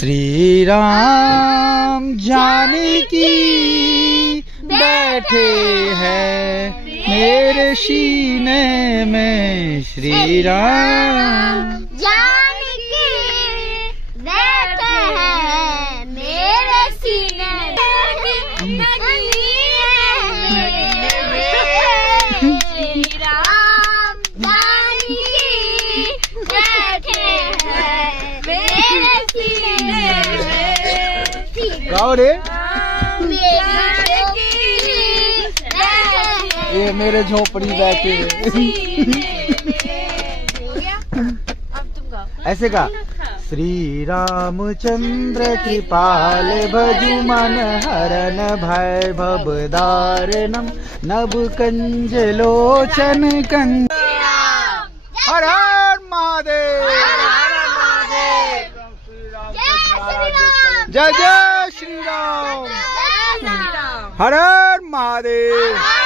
श्री राम जानकी बैठे हैं मेरे सीने में। श्री राम जानकी बैठे हैं मेरे सीने में। श्री राम जानकी बैठे हैं मेरे सीने में। गाओ रे। ये मेरे झोपड़ी बैठे ऐसे का। श्री रामचंद्र कृपाल भजु मन हरन भय भवदारणम नभ कंज लोचन कंज। हर हर महादेव। जय जय श्री राम। हर हर महादेव।